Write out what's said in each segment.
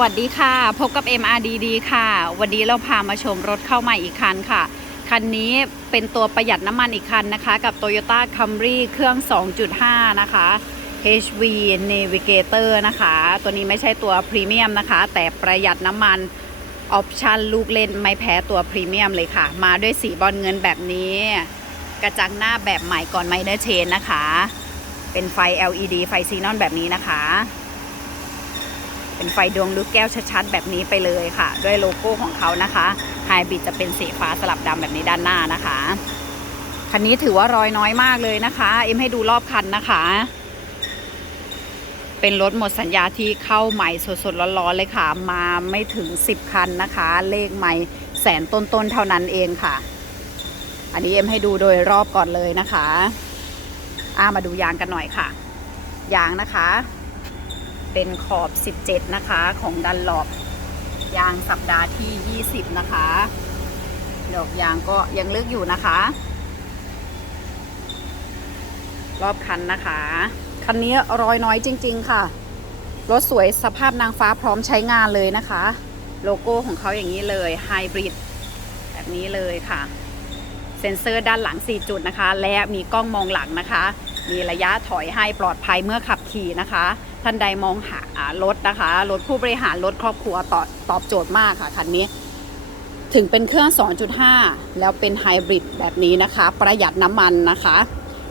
วัสดีค่ะ พบกับ MRDD ค่ะ วันนี้เราพามาชมรถเข้ามาอีกคันค่ะ คันนี้เป็นตัวประหยัดน้ำมันอีกคันนะคะ กับ Toyota Camry เครื่อง 2.5 นะคะ HV Navigator นะคะ ตัวนี้ไม่ใช่ตัวพรีเมียมนะคะ แต่ประหยัดน้ำมันออปชันลูกเล่นไม่แพ้ตัวพรีเมียมเลยค่ะ มาด้วยสีบอลเงินแบบนี้ กระจังหน้าแบบใหม่ก่อนไมเนอร์เชนนะคะ เป็นไฟ LED ไฟซีนอนแบบนี้นะคะ เป็นไฟดวงลูกแก้วชัดๆ แบบนี้ไปเลยค่ะ ด้วยโลโก้ของเขานะคะไฮบริดจะเป็นสีฟ้าสลับดำแบบนี้ด้านหน้านะคะคันนี้ถือว่ารอยน้อยมากเลยนะคะ เอ็มให้ดูรอบคันนะคะ เป็นรถหมดสัญญาที่เข้าใหม่สดๆร้อนๆเลยค่ะ มาไม่ถึง 10 คันนะคะ เลขใหม่แสนต้นๆเท่านั้นเองค่ะ อันนี้เอ็มให้ดูโดยรอบก่อนเลยนะคะอามาดูยางกันหน่อยค่ะ ยางนะคะ เป็นขอบ 17 นะคะ ของดันหลอบยางสัปดาห์ที่ 20 นะคะดอกยางก็ยังเลือกอยู่นะคะ รอบคันนะคะ คันนี้รอยน้อยจริง ๆ ค่ะ รถสวยสภาพนางฟ้าพร้อมใช้งานเลยนะคะ โลโก้ของเขาอย่างนี้เลยไฮบริดแบบนี้เลยค่ะ เซ็นเซอร์ด้านหลัง 4 จุดนะคะ และมีกล้องมองหลังนะคะ มีระยะถอยให้ปลอดภัยเมื่อขับขี่นะคะ ท่านใดมองหารถนะคะ รถผู้บริหารรถครอบครัวตอบตอบโจทย์มากค่ะคันนี้ ถึงเป็นเครื่อง 2.5 แล้วเป็นไฮบริดแบบนี้นะคะ ประหยัดน้ำมันนะคะ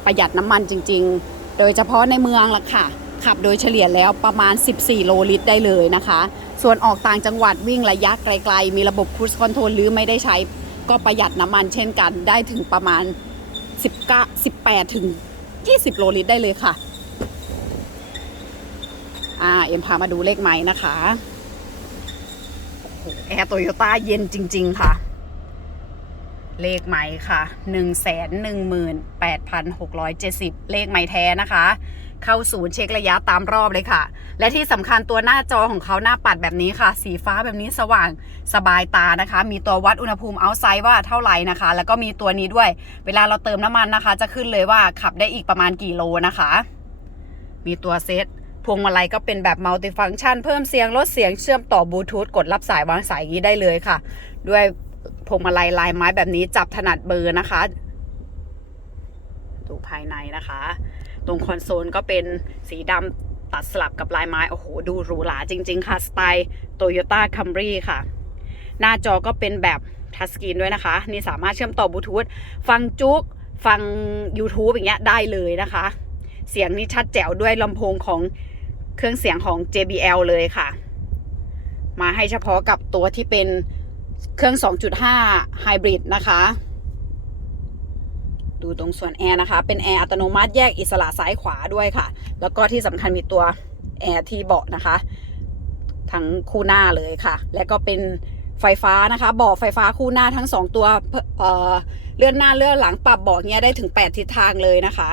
ประหยัดน้ำมันจริง ๆ โดยเฉพาะในเมืองละค่ะ ขับโดยเฉลี่ยแล้วประมาณ 14 โลลิตรได้เลยนะคะ ส่วนออกต่างจังหวัดวิ่งระยะไกล ๆ มีระบบครู i คอนโทรลหรือไม่ได้ใช้ก็ประหยัดน้ำมันเช่นกันได้ถึงประมาณ19 18ถึง 20 โลลิตรได้เลยค่ะ อ่าเอ็มพามาดูเลขไม้นะคะแอร์โตโยต้าเย็นจริง ๆ ค่ะ เลขไม้ค่ะ1 1 8 6 7 0เลขไม้แท้นะคะ เข้าศูนย์เช็คระยะตามรอบเลยค่ะ และที่สำคัญตัวหน้าจอของเขาหน้าปัดแบบนี้ค่ะ สีฟ้าแบบนี้สว่างสบายตานะคะ มีตัววัดอุณหภูมิเอาไซด์ว่าเท่าไหร่นะคะ แล้วก็มีตัวนี้ด้วย เวลาเราเติมน้ำมันนะคะ จะขึ้นเลยว่าขับได้อีกประมาณกี่โลนะคะ มีตัวเซต พวงมาลัยก็เป็นแบบมัลติฟัง c t ชัน เพิ่มเสียงลดเสียงเชื่อมต่อบลูทูธกดรับสายวางสายอย่างนี้ได้เลยค่ะ ด้วยพวงมาลัยลายไม้แบบนี้จับถนัดเบอร์นะคะดูภายในนะคะ ตรงคอนโซลก็เป็นสีดำตัดสลับกับลายไม้ โอ้โห ดูหรูหราจริง ๆ ค่ะ สไตล์ Toyota Camry ค่ะ หน้าจอก็เป็นแบบทัชสกรีนด้วยนะคะ นี่สามารถเชื่อมต่อบลูทูธฟังจุกฟัง YouTube อย่างเงี้ยได้เลยนะคะ เสียงนี่ชัดแจ๋วด้วยลำโพงของ เครื่องเสียงของ JBL เลยค่ะ มาให้เฉพาะกับตัวที่เป็นเครื่อง 2.5 Hybrid นะคะ ดูตรงส่วนแอร์นะคะ เป็นแอร์อัตโนมัติแยกอิสระซ้ายขวาด้วยค่ะ แล้วก็ที่สำคัญมีตัวแอร์ที่เบาะนะคะ ทั้งคู่หน้าเลยค่ะ และก็เป็นไฟฟ้านะคะเบาะไฟฟ้าคู่หน้าทั้งสองตัวเเลื่อนหน้าเลื่อนหลังปรับเบาะเนี้ยได้ถึง 8 ทิศทางเลยนะคะ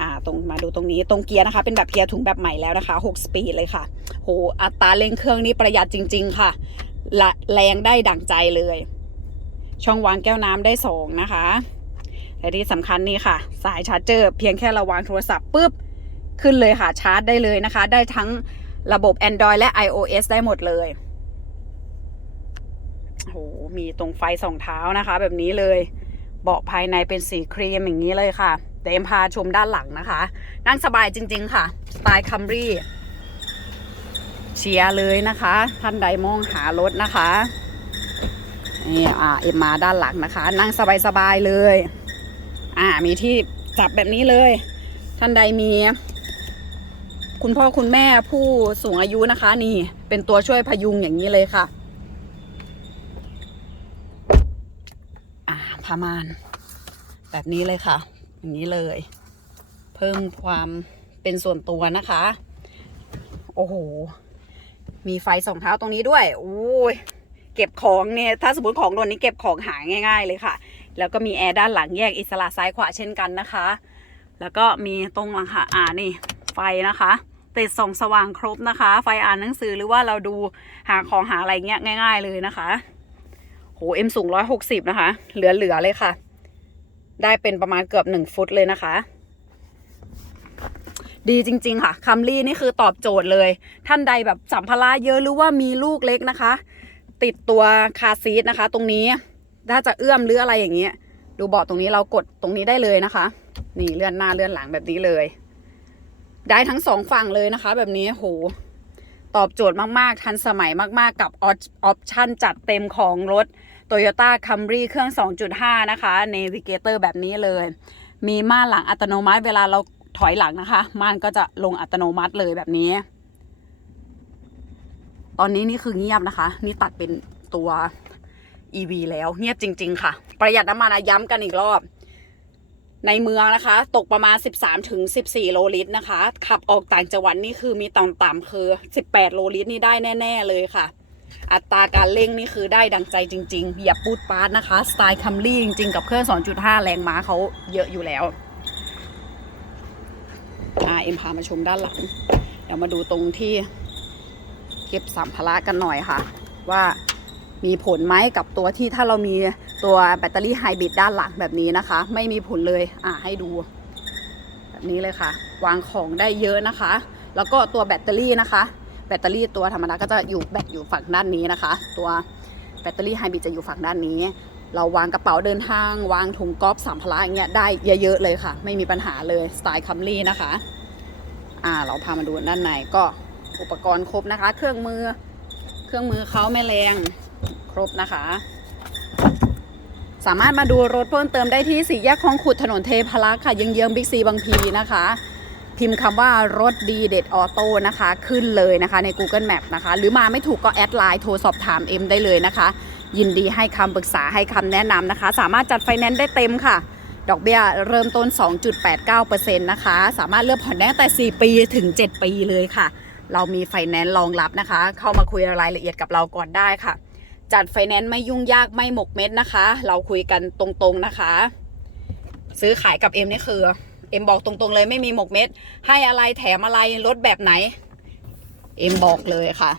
อ่าตรงมาดูตรงนี้ตรงเกียร์นะคะ เป็นแบบเกียร์ถุงแบบใหม่แล้วนะคะ 6 สปีดเลยค่ะโหอัตราเร่งเครื่องนี่ประหยัดจริง ๆ ค่ะละแรงได้ดั่งใจเลย ช่องวางแก้วน้ำได้สองนะคะและที่สำคัญนี่ค่ะ สายชาร์จเจอร์เพียงแค่เราวางโทรศัพท์ปุ๊บขึ้นเลยค่ะชาร์จได้เลยนะคะ ได้ทั้งระบบ Android และ iOS ได้หมดเลยโหมีตรงไฟสองเท้านะคะ แบบนี้เลย เบาะภายในเป็นสีครีมอย่างนี้เลยค่ะ เดี๋ยวเอ็มพาชมด้านหลังนะคะ นั่งสบายจริง ๆ ค่ะ สไตล์คัมรี่เชียร์เลยนะคะ ท่านใดมองหารถนะคะนี่อ่าเอ็มมาด้านหลังนะคะ นั่งสบายๆเลย อ่ามีที่จับแบบนี้เลย ท่านใดมี คุณพ่อคุณแม่ผู้สูงอายุนะคะ นี่เป็นตัวช่วยพยุงอย่างนี้เลยค่ะ อ่าพามานแบบนี้เลยค่ะ อย่างนี้เลย เพิ่มความเป็นส่วนตัวนะคะ โอ้โห มีไฟสองเท้าตรงนี้ด้วยโอ้ยเก็บของเนี่ยถ้าสมมติของโดนนี้เก็บของหายง่าย ๆ เลยค่ะ แล้วก็มีแอร์ด้านหลังแยกอิสระซ้ายขวาเช่นกันนะคะ แล้วก็มีตรงหลังค่ะอ่านี่ ไฟนะคะติดส่องสว่างครบนะคะ ไฟอ่านหนังสือหรือว่าเราดูหาของหาอะไรเงี้ยง่าย ๆ เลยนะคะ โหเอ็มสูงร้อยหกสิบนะคะ เหลือ ๆ เลยค่ะ ได้เป็นประมาณเกือบหนึ่งฟุตเลยนะคะ ดีจริง ๆ ค่ะคัมรี่นี่คือตอบโจทย์เลย ท่านใดแบบสัมภาระเยอะหรือว่ามีลูกเล็กนะคะ ติดตัวคาซีทนะคะ ตรงนี้ถ้าจะเอื้อมหรืออะไรอย่างเงี้ย ดูเบาะตรงนี้เรากดตรงนี้ได้เลยนะคะ นี่เลื่อนหน้าเลื่อนหลังแบบนี้เลย ได้ทั้งสองฝั่งเลยนะคะ แบบนี้โหตอบโจทย์มาก ๆ ทันสมัยมาก ๆ กับออปชั่นจัดเต็มของรถ Toyota Camry เครื่อง 2.5 นะคะ Navigator แบบนี้เลย มีม่านหลังอัตโนมัติเวลาเราถอยหลังนะคะ ม่านก็จะลงอัตโนมัติเลยแบบนี้ ตอนนี้นี่คือเงียบนะคะ นี่ตัดเป็นตัว EV แล้วเงียบจริง ๆ ค่ะ ประหยัดน้ำมันย้ำกันอีกรอบ ในเมืองนะคะ ตกประมาณ 13ถึง14 โลลิตรนะคะ ขับออกต่างจังหวัดนี่คือมีต่ำๆคือ 18 โลลิตรนี่ได้แน่ ๆ เลยค่ะ อัตราการเร่งนี่คือได้ดังใจจริงๆอย่าปูดปาดนะคะ สไตล์คัมรี่จริงๆ กับเครื่อง 2.5 แรงม้าเขาเยอะอยู่แล้วอ่าเอ็มพามาชมด้านหลัง เดี๋ยวมาดูตรงที่เก็บสัมภาระกันหน่อยค่ะ ว่ามีผลไหมกับตัวที่ถ้าเรามีตัวแบตเตอรี่ไฮบริดด้านหลังแบบนี้นะคะ ไม่มีผลเลยอ่าให้ดู แบบนี้เลยค่ะ วางของได้เยอะนะคะ แล้วก็ตัวแบตเตอรี่นะคะ แบตเตอรี่ตัวธรรมดาก็จะอยู่แบตอยู่ฝั่งด้านนี้นะคะ ตัวแบตเตอรี่ไฮบริดจะอยู่ฝั่งด้านนี้ เราวางกระเป๋าเดินทาง วางถุงก๊อฟสัมภาระอย่างเงี้ยได้เยอะๆเลยค่ะ ไม่มีปัญหาเลยสไตล์คัมรี่นะคะอ่าเราพามาดูด้านในก็อุปกรณ์ครบนะคะ เครื่องมือเครื่องมือเขาแม่แรงครบนะคะ สามารถมาดูรถเพิ่มเติมได้ที่สี่แยกคลองขุดถนนเทพารักษ์ค่ะเยื้องบิ๊กซีบางพีนะคะ พิมพ์คำว่ารถดีเด็ดออโต้นะคะ ขึ้นเลยนะคะใน Google Map นะคะ หรือมาไม่ถูกก็แอดไลน์โทรสอบถามเอ็มได้เลยนะคะ ยินดีให้คำปรึกษาให้คำแนะนำนะคะ สามารถจัดไฟแนนซ์ได้เต็มค่ะ ดอกเบี้ยเริ่มต้น 2.89%นะคะ สามารถเลือกผ่อนได้ตั้งแต่ 4 ปีถึง 7 ปีเลยค่ะ เรามีไฟแนนซ์รองรับนะคะ เข้ามาคุยรายละเอียดกับเราก่อนได้ค่ะ จัดไฟแนนซ์ไม่ยุ่งยากไม่หมกเม็ดนะคะ เราคุยกันตรงๆนะคะ ซื้อขายกับเอ็มนี่คือ เอ็มบอกตรงๆเลยไม่มีหมกเม็ด ให้อะไรแถมอะไรลดแบบไหน เอ็มบอกเลยค่ะ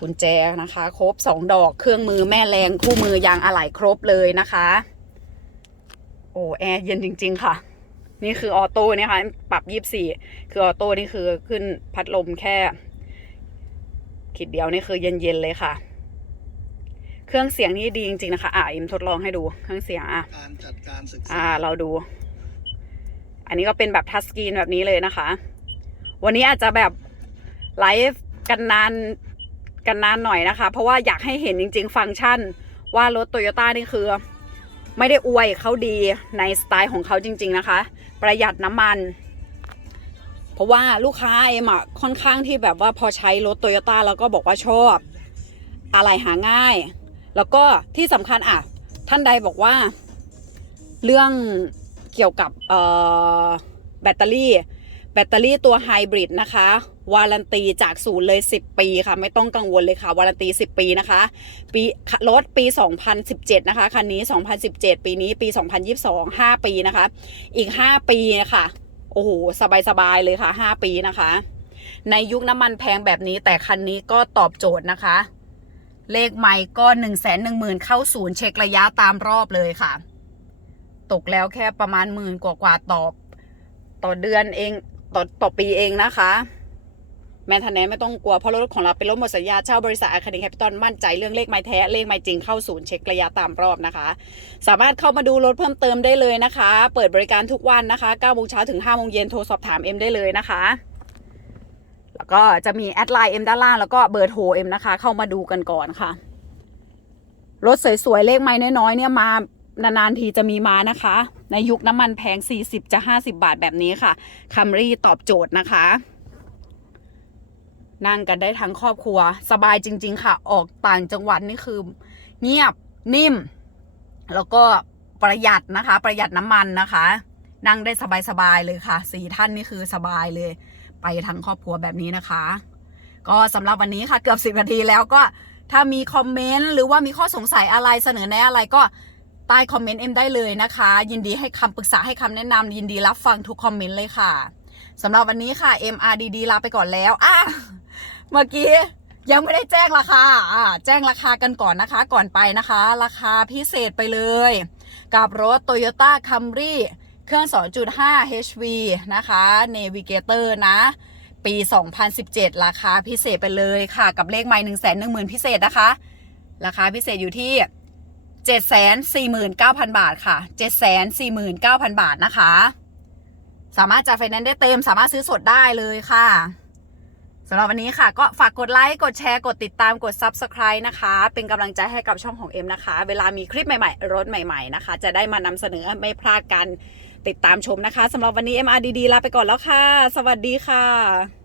กุญแจนะคะ ครบ2ดอกเครื่องมือแม่แรงคู่มือยางอะไหล่ครบเลยนะคะ โอ้แอร์เย็นจริง ๆ ค่ะ นี่คือออโต้เนี่ยค่ะ ปรับยี่สี่คือออโต้นี่คือขึ้นพัดลมแค่ขีดเดียวนี่คือเย็นๆเลยค่ะ เครื่องเสียงนี่ดีจริงๆนะคะ อะเอ็มทดลองให้ดูเครื่องเสียงอะการจัดการศึกษาอ่าเราดู อันนี้ก็เป็นแบบทัชสกรีนแบบนี้เลยนะคะ วันนี้อาจจะแบบไลฟ์กันนานกันนานหน่อยนะคะ เพราะว่าอยากให้เห็นจริง ๆ ฟังก์ชันว่ารถโตโยต้านี่คือ ไม่ได้อวยเขาดีในสไตล์ของเขาจริง ๆนะคะ ประหยัดน้ำมัน เพราะว่าลูกค้าเอ็มอะค่อนข้างที่แบบว่าพอใช้รถโตโยต้าแล้วก็บอกว่าชอบ อะไรหาง่าย แล้วก็ที่สำคัญอะ ท่านใดบอกว่า เรื่อง เกี่ยวกับแบตเตอรี่ แบตเตอรี่ตัวไฮบริดนะคะ วารันตีจากศูนย์เลย 10 ปีค่ะ ไม่ต้องกังวลเลยค่ะ วารันตี 10 ปีนะคะ ปีรถปี 2017 นะคะ คันนี้ 2017 ปีนี้ปี 2022 5 ปีนะคะ อีก 5 ปีนะคะโอ้โห สบายๆเลยค่ะ 5 ปีนะคะ ในยุคน้ำมันแพงแบบนี้แต่คันนี้ก็ตอบโจทย์นะคะ เลขใหม่ก็ 1 1 0 0 0 0เข้าศูนย์เช็คระยะตามรอบเลยค่ะ ตกแล้วแค่ประมาณหมื่นกว่ากว่าต่อต่อเดือนเองต่อต่อปีเองนะคะ แมนทันแนไม่ต้องกลัว เพราะรถของเราเป็นรถหมดสัญญาเช่าบริษัทอาคาเดแคปิตอลมั่นใจเรื่องเลขไม้แท้ เลขไม้จริงเข้าศูนย์เช็คระยะตามรอบนะคะ สามารถเข้ามาดูรถเพิ่มเติมได้เลยนะคะ เปิดบริการทุกวันนะคะ9โมงเช้าถึง5โมงเย็นโทรสอบถามเอ็มได้เลยนะคะ แล้วก็จะมีแอดไลน์เอ็มด้านล่างแล้วก็เบอร์โทรเอ็มนะคะ เข้ามาดูกันก่อนค่ะรถสวยๆเลขไม้น้อยๆเนี่ยมา นานๆทีจะมีมานะคะ ในยุคน้ำมันแพง 40 จะ 50 บาทแบบนี้ค่ะคัมรี่ตอบโจทย์นะคะ นั่งกันได้ทั้งครอบครัว สบายจริง ๆ ค่ะ ออกต่างจังหวัดนี่คือ เงียบนิ่ม แล้วก็ประหยัดนะคะ ประหยัดน้ำมันนะคะ นั่งได้สบาย ๆ เลยค่ะสี่ท่านนี่คือสบายเลย ไปทั้งครอบครัวแบบนี้นะคะ ก็สำหรับวันนี้ค่ะเกือบสิบนาทีแล้วก็ถ้ามีคอมเมนต์หรือว่ามีข้อสงสัยอะไรเสนอแนะอะไรก็ ใต้คอมเมนต์เอ็มได้เลยนะคะ ยินดีให้คำปรึกษาให้คำแนะนำยินดีรับฟังทุกคอมเมนต์เลยค่ะสำหรับวันนี้ค่ะ MRDD ลาไปก่อนแล้วอะเมื่อกี้ยังไม่ได้แจ้งราคาอะแจ้งราคากันก่อนนะคะ ก่อนไปนะคะ ราคาพิเศษไปเลย กับรถ Toyota Camry เครื่อง 2.5 HV นะคะ Navigator นะ ปี 2017 ราคาพิเศษไปเลยค่ะ กับเลขไมล์1 1 0 0 0 0 พิเศษนะคะ ราคาพิเศษอยู่ที่ 749,000 บาทค่ะ 749,000 บาทนะคะ สามารถจ่ายไฟแนนซ์ได้เต็ม สามารถซื้อสดได้เลยค่ะสำหรับวันนี้ค่ะ ก็ฝากกดไลค์ กดแชร์ กดติดตาม กด Subscribe นะคะ เป็นกำลังใจให้กับช่องของเอ็มนะคะ เวลามีคลิปใหม่ ๆ รถใหม่ ๆ นะคะ จะได้มานำเสนอไม่พลาดกันติดตามชมนะคะสำหรับวันนี้ MRDD ลาไปก่อนแล้วค่ะ สวัสดีค่ะ